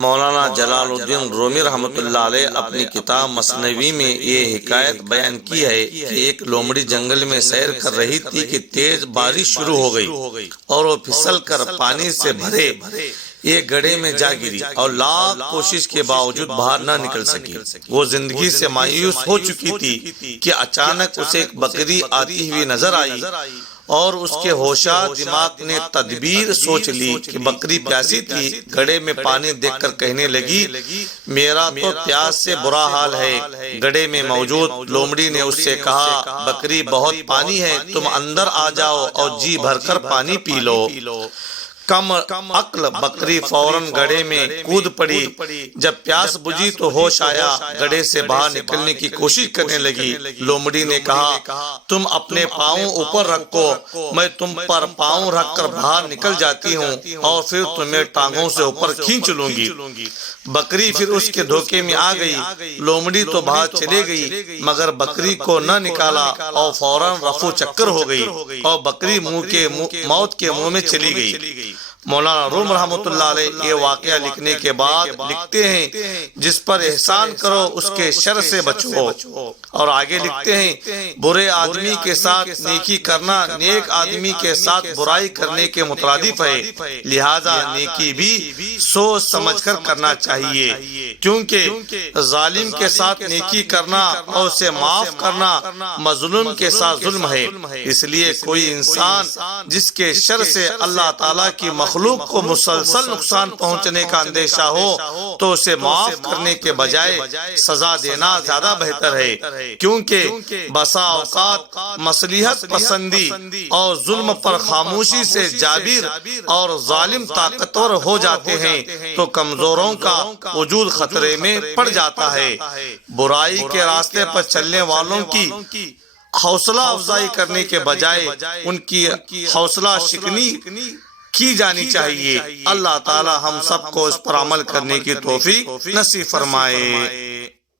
مولانا جلال الدین رومی رحمۃ اللہ علیہ اپنی کتاب مثنوی میں یہ حکایت بیان کی ہے کہ ایک لومڑی جنگل میں سیر کر رہی تھی کہ تیز بارش شروع ہو گئی اور وہ پھسل کر پانی سے بھرے ایک گڑھے میں جا گری اور لاکھ کوشش کے باوجود باہر نہ نکل سکی۔ وہ زندگی سے مایوس ہو چکی تھی کہ اچانک اسے ایک بکری آتی ہوئی نظر آئی اور اس کے ہوشیار دماغ نے تدبیر سوچ لی کہ بکری پیاسی تھی۔ گڑھے میں پانی دیکھ کر کہنے لگی، میرا تو پیاس سے برا حال ہے۔ گڑھے میں موجود لومڑی نے اس سے کہا، بکری بہت پانی ہے، تم اندر آ جاؤ اور جی بھر کر پانی پی لو۔ کم عقل بکری فوراً گڑھے میں کود پڑی۔ جب پیاس بجھی تو ہوش آیا، گڑھے سے باہر نکلنے کی کوشش کرنے لگی۔ لومڑی نے کہا، تم اپنے پاؤں اوپر رکھو، میں تم پر پاؤں رکھ کر باہر نکل جاتی ہوں اور پھر تمہیں ٹانگوں سے اوپر کھینچ لوں گی۔ بکری پھر اس کے دھوکے میں آ گئی۔ لومڑی تو باہر چلے گئی مگر بکری کو نہ نکالا اور فوراً رفو چکر ہو گئی اور بکری موت کے منہ میں چلی گئی۔ مولانا روم رحمۃ اللہ علیہ یہ واقعہ لکھنے کے بعد لکھتے ہیں، جس پر احسان کرو اس کے شر سے بچو، اور آگے لکھتے ہیں، برے آدمی کے ساتھ نیکی کرنا نیک آدمی کے ساتھ برائی کرنے کے مترادف ہے، لہذا نیکی بھی سوچ سمجھ کر کرنا چاہیے، کیونکہ ظالم کے ساتھ نیکی کرنا اور اسے معاف کرنا مظلوم کے ساتھ ظلم ہے۔ اس لیے کوئی انسان جس کے شر سے اللہ تعالیٰ کی مخلوق کو مسلسل نقصان پہنچنے کا اندیشہ ہو تو اسے معاف کرنے کے بجائے سزا دینا زیادہ بہتر ہے، کیونکہ بسا اوقات مصلحت پسندی اور ظلم پر خاموشی سے جابر اور ظالم طاقتور ہو جاتے ہیں تو کمزوروں کا وجود خطرے میں پڑ جاتا ہے۔ برائی کے راستے پر چلنے والوں کی حوصلہ افزائی کرنے کے بجائے ان کی حوصلہ شکنی کی جانی چاہیے۔ اللہ تعالی ہم سب کو اس پر عمل کرنے کی توفیق نصیب فرمائے۔